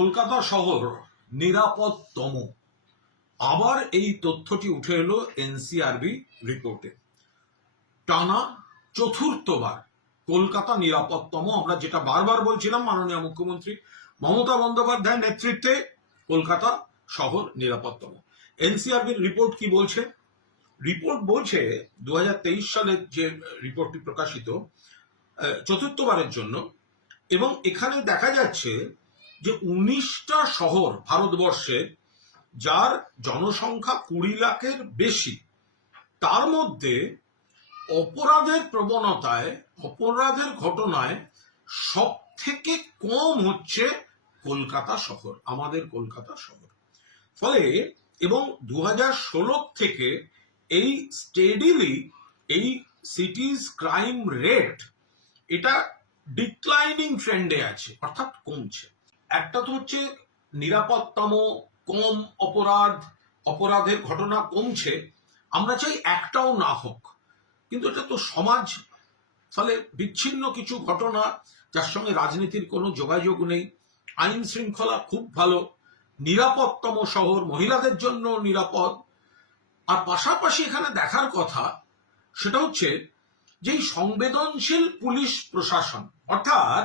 কলকাতা শহর নিরাপদতম আবার এই তথ্যটি উঠে এলো এনসিআরবি রিপোর্টে। টানা চতুর্থবার কলকাতা নিরাপদতম আমরা যেটা বারবার বলছিলাম মাননীয় মুখ্যমন্ত্রী মমতা বন্দ্যোপাধ্যায়ের নেতৃত্বে কলকাতা শহর নিরাপদতম এনসিআরবির রিপোর্ট কি বলছে? রিপোর্ট বলছে দু হাজার তেইশ সালের যে রিপোর্টটি প্রকাশিত চতুর্থবারের জন্য এবং এখানে দেখা যাচ্ছে যে উনিশটা শহর ভারতবর্ষে যার জনসংখ্যা কুড়ি লাখের বেশি, তার মধ্যে অপরাধের প্রবণতায়, অপরাধের ঘটনায় সব থেকে কম হচ্ছে কলকাতা শহর, আমাদের কলকাতা শহর। ফলে এবং দু ষোলো থেকে এই স্টেডিলি এই সিটিজ ক্রাইম রেট এটা ডিক্লাইনিং ট্রেন্ডে আছে, অর্থাৎ কমছে। একটা তো হচ্ছে নিরাপত্তম কম অপরাধ, অপরাধের ঘটনা কমছে, আমরা চাই একটাও না হোক। কিন্তু এটা তো সমাজ, ফলে বিচ্ছিন্ন কিছু ঘটনা, যার সঙ্গে রাজনীতির কোনো যোগাযোগ নেই, আইন শৃঙ্খলা খুব ভালো নিরাপদতম শহর, মহিলাদের জন্য নিরাপদ। আর পাশাপাশি এখানে দেখার কথা, সেটা হচ্ছে যে এই সংবেদনশীল পুলিশ প্রশাসন, অর্থাৎ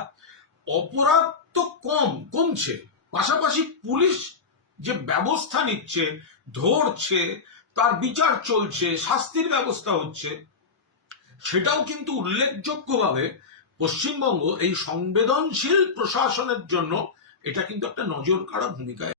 অপরাধ তো কম, কমছে। পাশাপাশি পুলিশ যে ব্যবস্থা নিচ্ছে, ধরছে, তার বিচার চলছে, শাস্তির ব্যবস্থা হচ্ছে, সেটাও কিন্তু উল্লেখযোগ্যভাবে পশ্চিমবঙ্গ এই সংবেদনশীল প্রশাসনের জন্য এটা কিন্তু একটা নজর কাড়া ভূমিকায়